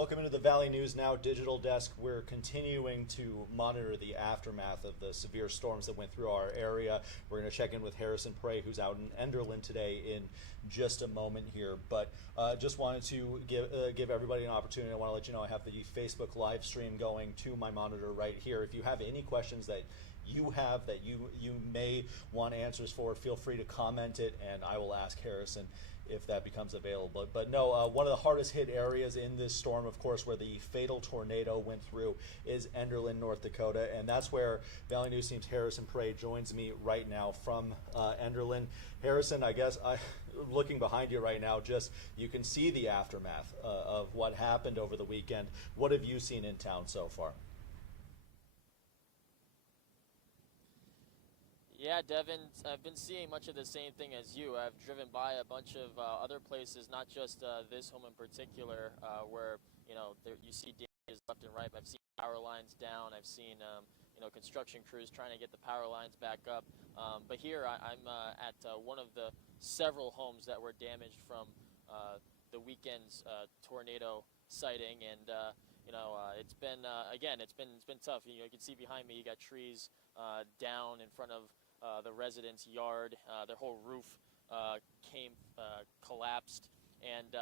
Welcome into the Valley News Now digital desk. We're continuing to monitor the aftermath of the severe storms that went through our area. We're going to check in with Harrison Prey, who's out in Enderlin today, in just a moment here. But just wanted to give everybody an opportunity. I want to let you know I have the Facebook live stream going to my monitor right here. If you have any questions that you have that you may want answers for, feel free to comment it, and I will ask Harrison if that becomes available. But no, one of the hardest hit areas in this storm, of course, where the fatal tornado went through, is Enderlin, North Dakota, and that's where Valley News Team's Harrison Prey joins me right now from Enderlin. Harrison, I guess, looking behind you right now, just you can see the aftermath of what happened over the weekend. What have you seen in town so far? Yeah, Devin, I've been seeing much of the same thing as you. I've driven by a bunch of other places, not just this home in particular, where you see damages left and right. I've seen power lines down. I've seen construction crews trying to get the power lines back up. But here I'm at one of the several homes that were damaged from the weekend's tornado sighting, and it's been again, it's been tough. You can see behind me, you got trees down in front of the residents' yard. Their whole roof collapsed, and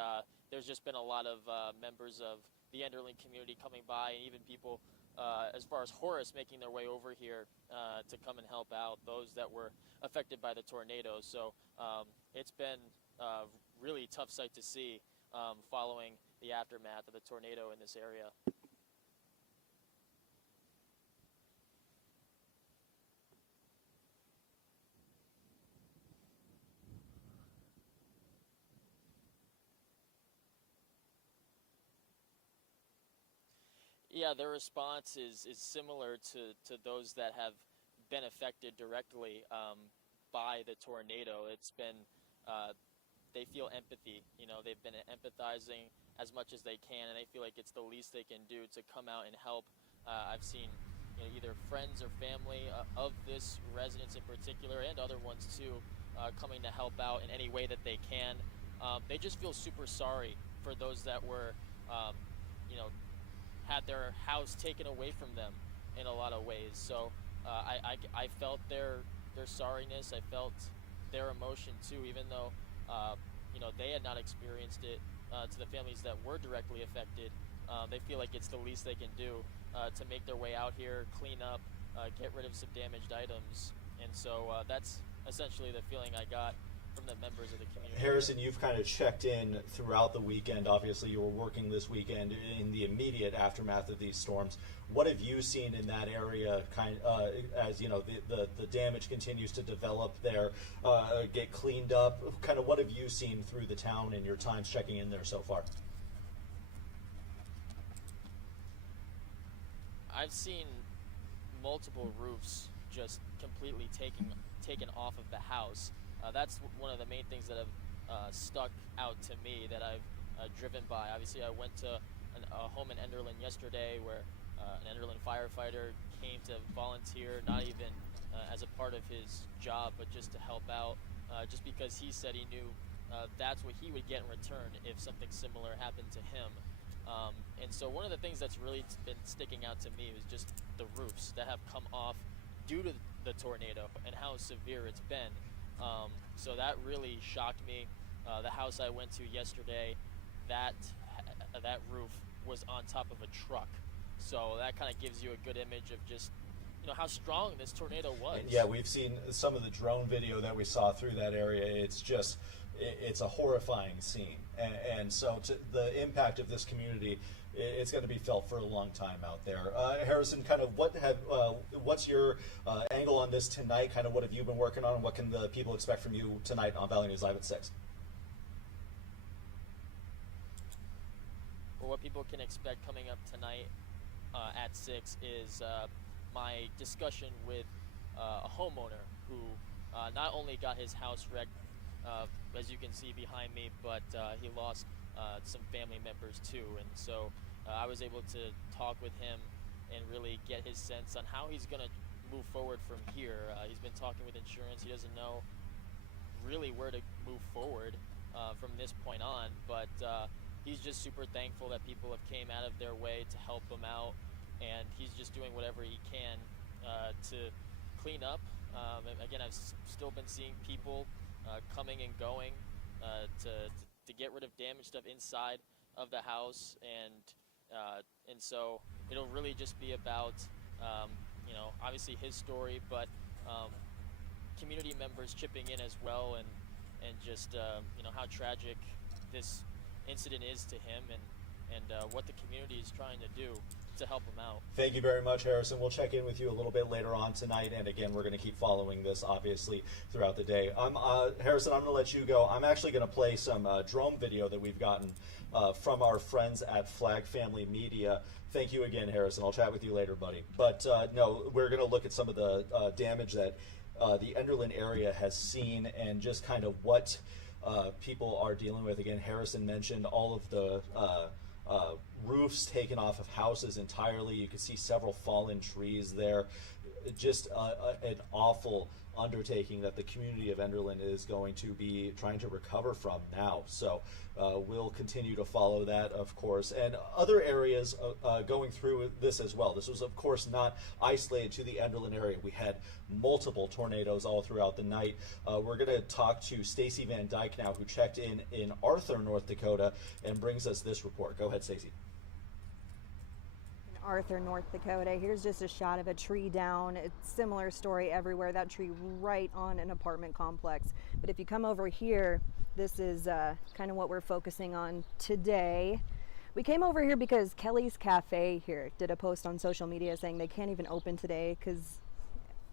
there's just been a lot of members of the Enderlin community coming by, and even people as far as Horace making their way over here to come and help out those that were affected by the tornado. So it's been a really tough sight to see following the aftermath of the tornado in this area. Yeah, their response is similar to those that have been affected directly by the tornado. It's been, they feel empathy. They've been empathizing as much as they can, and they feel like it's the least they can do to come out and help. I've seen either friends or family of this residence in particular, and other ones too, coming to help out in any way that they can. They just feel super sorry for those that were, had their house taken away from them in a lot of ways. So I felt their sorriness. I felt their emotion too, even though they had not experienced it. To the families that were directly affected, they feel like it's the least they can do to make their way out here, clean up, get rid of some damaged items. And so that's essentially the feeling I got from the members of the community. Harrison, you've kind of checked in throughout the weekend. Obviously, you were working this weekend in the immediate aftermath of these storms. What have you seen in that area, as the damage continues to develop there, get cleaned up? Kind of what have you seen through the town in your times checking in there so far? I've seen multiple roofs just completely taken off of the house. That's one of the main things that have stuck out to me that I've driven by. Obviously, I went to a home in Enderlin yesterday where an Enderlin firefighter came to volunteer, not even as a part of his job, but just to help out, just because he said he knew that's what he would get in return if something similar happened to him. And so one of the things that's really been sticking out to me is just the roofs that have come off due to the tornado and how severe it's been. So that really shocked me. The house I went to yesterday, that roof was on top of a truck. So that kind of gives you a good image of just how strong this tornado was. Yeah, we've seen some of the drone video that we saw through that area. It's a horrifying scene, and so the impact of this community, it's going to be felt for a long time out there. Harrison, kind of what's your angle on this tonight? Kind of what have you been working on, and what can the people expect from you tonight on Valley News Live at 6? Well, what people can expect coming up tonight at 6 is my discussion with a homeowner who not only got his house wrecked, as you can see behind me, but he lost some family members too. And so I was able to talk with him and really get his sense on how he's going to move forward from here. He's been talking with insurance. He doesn't know really where to move forward from this point on, but he's just super thankful that people have came out of their way to help him out, and he's just doing whatever he can to clean up. And again, I've still been seeing people coming and going to get rid of damaged stuff inside of the house, and so it'll really just be about obviously his story, but community members chipping in as well, and just how tragic this incident is to him, and what the community is trying to do to help him out. Thank you very much, Harrison. We'll check in with you a little bit later on tonight, and again, we're going to keep following this, obviously, throughout the day. Harrison, I'm going to let you go. I'm actually going to play some drone video that we've gotten from our friends at Flag Family Media. Thank you again, Harrison. I'll chat with you later, buddy. But no, we're going to look at some of the damage that the Enderlin area has seen, and just kind of what people are dealing with. Again, Harrison mentioned all of the roofs taken off of houses entirely. You can see several fallen trees there. Just an awful undertaking that the community of Enderlin is going to be trying to recover from now. So we'll continue to follow that, of course, and other areas going through this as well. This was, of course, not isolated to the Enderlin area. We had multiple tornadoes all throughout the night. We're going to talk to Stacy Van Dyke now, who checked in Arthur, North Dakota, and brings us this report. Go ahead, Stacy. Arthur, North Dakota. Here's just a shot of a tree down. It's similar story everywhere. That tree right on an apartment complex. But if you come over here, this is kind of what we're focusing on today. We came over here because Kelly's Cafe here did a post on social media saying they can't even open today because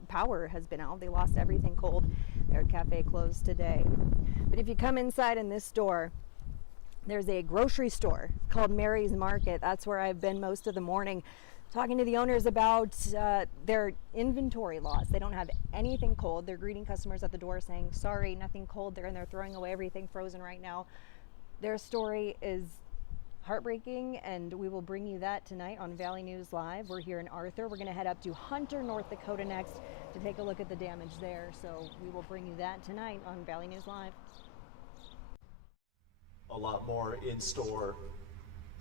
power has been out. They lost everything cold. Their cafe closed today. But if you come inside in this store, there's a grocery store called Mary's Market. That's where I've been most of the morning, talking to the owners about their inventory loss. They don't have anything cold. They're greeting customers at the door saying, sorry, nothing cold there, and they're throwing away everything frozen right now. Their story is heartbreaking, and we will bring you that tonight on Valley News Live. We're here in Arthur. We're going to head up to Hunter, North Dakota next to take a look at the damage there. So we will bring you that tonight on Valley News Live. A lot more in store.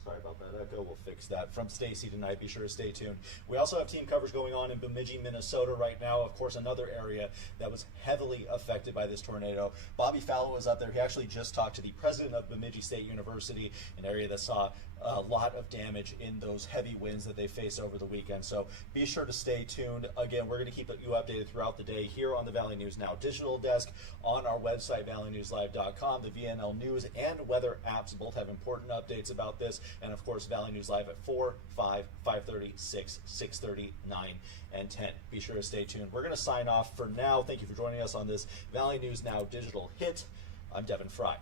Sorry about that echo. We'll fix that. From Stacy tonight. Be sure to stay tuned. We also have team coverage going on in Bemidji, Minnesota right now. Of course, another area that was heavily affected by this tornado. Bobby Fallow was up there. He actually just talked to the president of Bemidji State University, an area that saw a lot of damage in those heavy winds that they faced over the weekend. So be sure to stay tuned. Again, we're going to keep you updated throughout the day here on the Valley News Now digital desk, on our website, valleynewslive.com. The VNL News and weather apps both have important updates about this. And of course, Valley News Live at 4, 5, 5:30, 6, 6:30, 9, and 10. Be sure to stay tuned. We're going to sign off for now. Thank you for joining us on this Valley News Now digital hit. I'm Devin Fry.